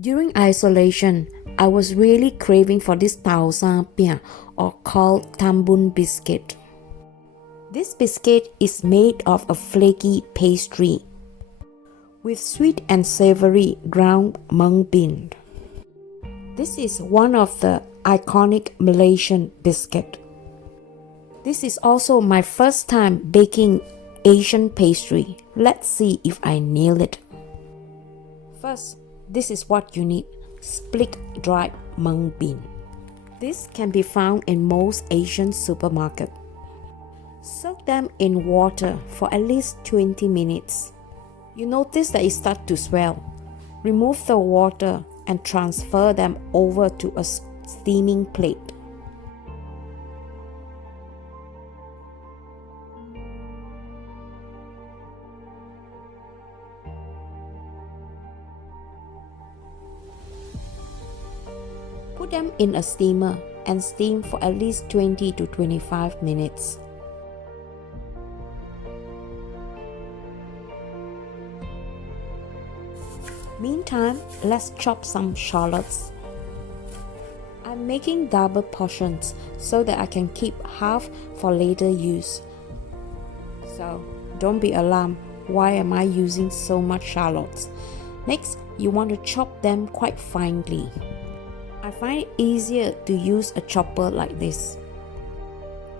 During isolation, I was really craving for this Sar Piah, or called Tambun biscuit. This biscuit is made of a flaky pastry with sweet and savory ground mung bean. This is one of the iconic Malaysian biscuit. This is also my first time baking Asian pastry. Let's see if I nail it. First, this is what you need: split dried mung bean. This can be found in most Asian supermarkets. Soak them in water for at least 20 minutes. You notice that it starts to swell. Remove the water and transfer them over to a steaming plate. Put them in a steamer and steam for at least 20 to 25 minutes. Meantime, let's chop some shallots. I'm making double portions so that I can keep half for later use. So, don't be alarmed, why am I using so much shallots? Next, you want to chop them quite finely. I find it easier to use a chopper like this.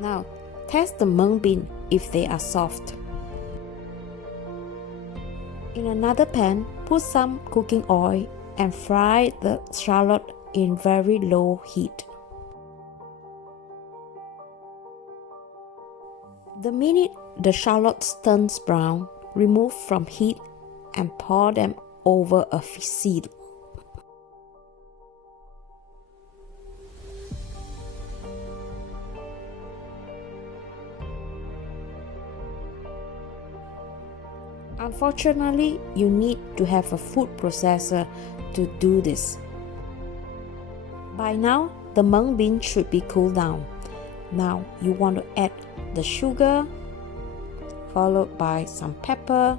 Now, test the mung bean if they are soft. In another pan, put some cooking oil and fry the shallot in very low heat. The minute the shallots turns brown, remove from heat and pour them over a sieve. Unfortunately, you need to have a food processor to do this. By now, the mung bean should be cooled down. Now, you want to add the sugar, followed by some pepper,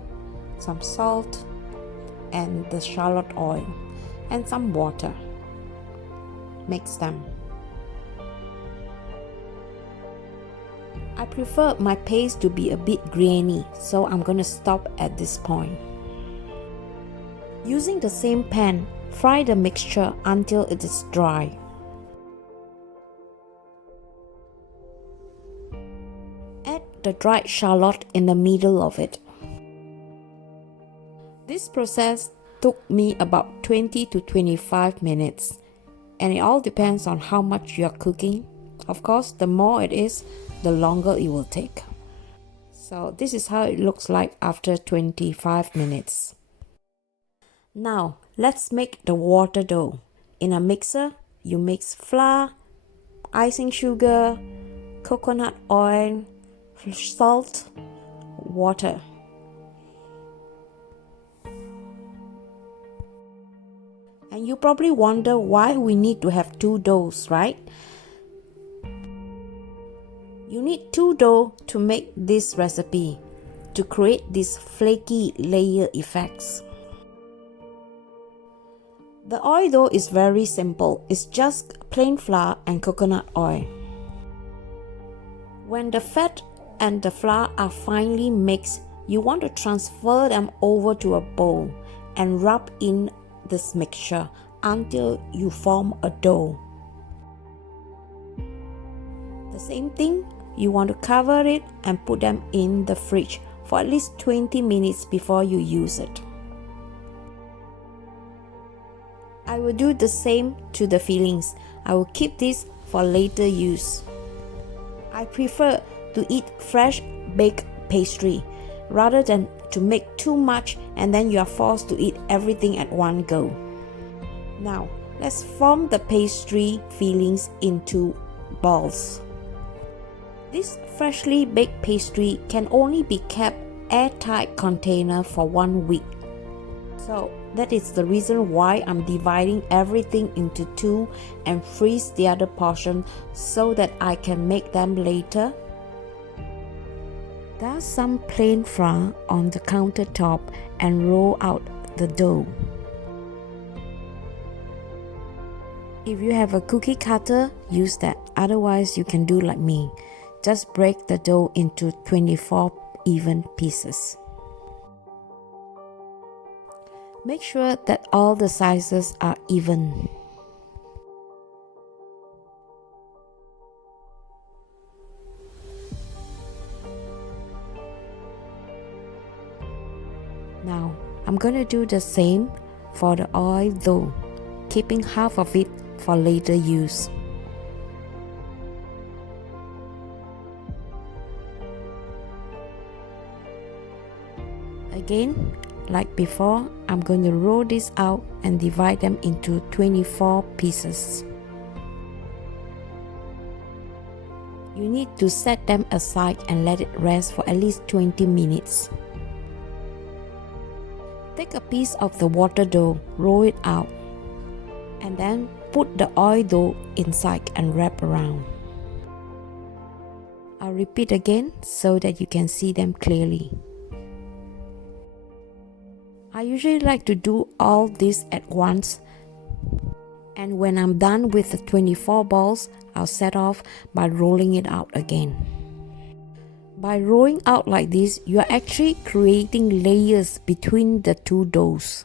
some salt, and the shallot oil, and some water. Mix them. I prefer my paste to be a bit grainy, so I'm going to stop at this point. Using the same pan, fry the mixture until it is dry. Add the dried shallot in the middle of it. This process took me about 20 to 25 minutes, and it all depends on how much you are cooking. Of course, the more it is, the longer it will take. So this is how it looks like after 25 minutes. Now, let's make the water dough. In a mixer, you mix flour, icing sugar, coconut oil, salt, water. And you probably wonder why we need to have two doughs, right? You need two dough to make this recipe, to create these flaky layer effects. The oil dough is very simple. It's just plain flour and coconut oil. When the fat and the flour are finely mixed, you want to transfer them over to a bowl and rub in this mixture until you form a dough. The same thing, you want to cover it and put them in the fridge for at least 20 minutes before you use it. I will do the same to the fillings. I will keep this for later use. I prefer to eat fresh baked pastry rather than to make too much and then you are forced to eat everything at one go. Now, let's form the pastry fillings into balls. This freshly baked pastry can only be kept airtight container for 1 week. So that is the reason why I'm dividing everything into two and freeze the other portion so that I can make them later. Dust some plain flour on the countertop and roll out the dough. If you have a cookie cutter, use that. Otherwise, you can do like me. Just break the dough into 24 even pieces. Make sure that all the sizes are even. Now, I'm going to do the same for the oil dough, keeping half of it for later use. Again, like before, I'm going to roll this out and divide them into 24 pieces. You need to set them aside and let it rest for at least 20 minutes. Take a piece of the water dough, roll it out, and then put the oil dough inside and wrap around. I'll repeat again so that you can see them clearly. I usually like to do all this at once, and when I'm done with the 24 balls, I'll set off by rolling it out again. By rolling out like this, you are actually creating layers between the two doughs,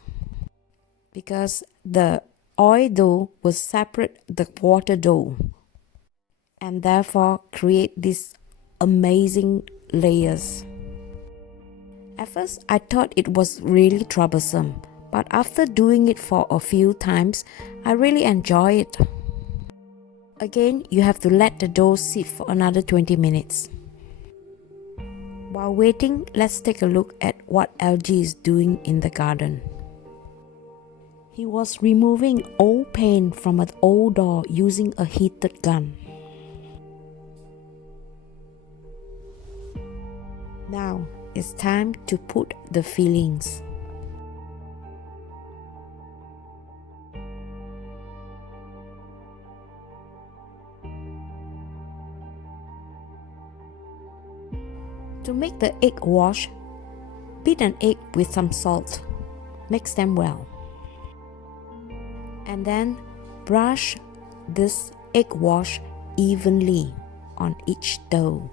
because the oil dough will separate the water dough and therefore create these amazing layers. At first, I thought it was really troublesome, but after doing it for a few times, I really enjoy it. Again, you have to let the dough sit for another 20 minutes. While waiting, let's take a look at what LG is doing in the garden. He was removing old paint from an old door using a heated gun. Now, it's time to put the fillings. To make the egg wash, beat an egg with some salt. Mix them well. And then brush this egg wash evenly on each dough.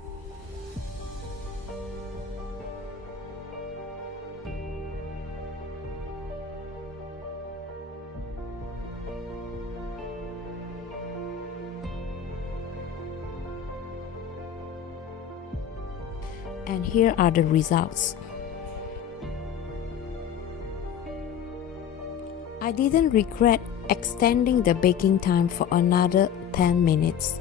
And here are the results. I didn't regret extending the baking time for another 10 minutes.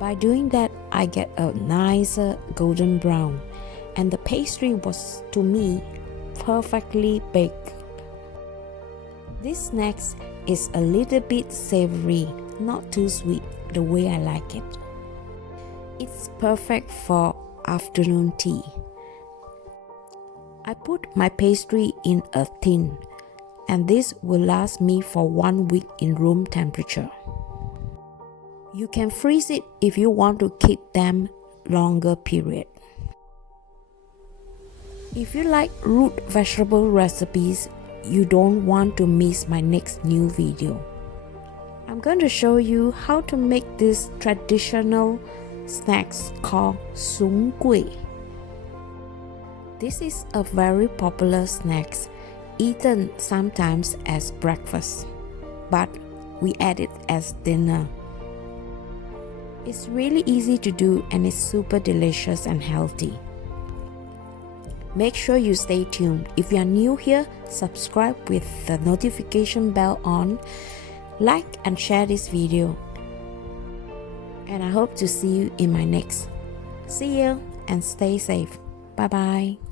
By doing that, I get a nicer golden brown, and the pastry was, to me, perfectly baked. This snack is a little bit savory, not too sweet, the way I like it. It's perfect for afternoon tea. I put my pastry in a tin, and this will last me for 1 week in room temperature. You can freeze it if you want to keep them longer period. If you like root vegetable recipes, you don't want to miss my next new video. I'm going to show you how to make this traditional snacks called súng quẩy. This is a very popular snack eaten sometimes as breakfast, but we add it as dinner. It's really easy to do and it's super delicious and healthy. Make sure you stay tuned. If you are new here, subscribe with the notification bell on, like and share this video. And I hope to see you in my next. See you and stay safe. Bye bye.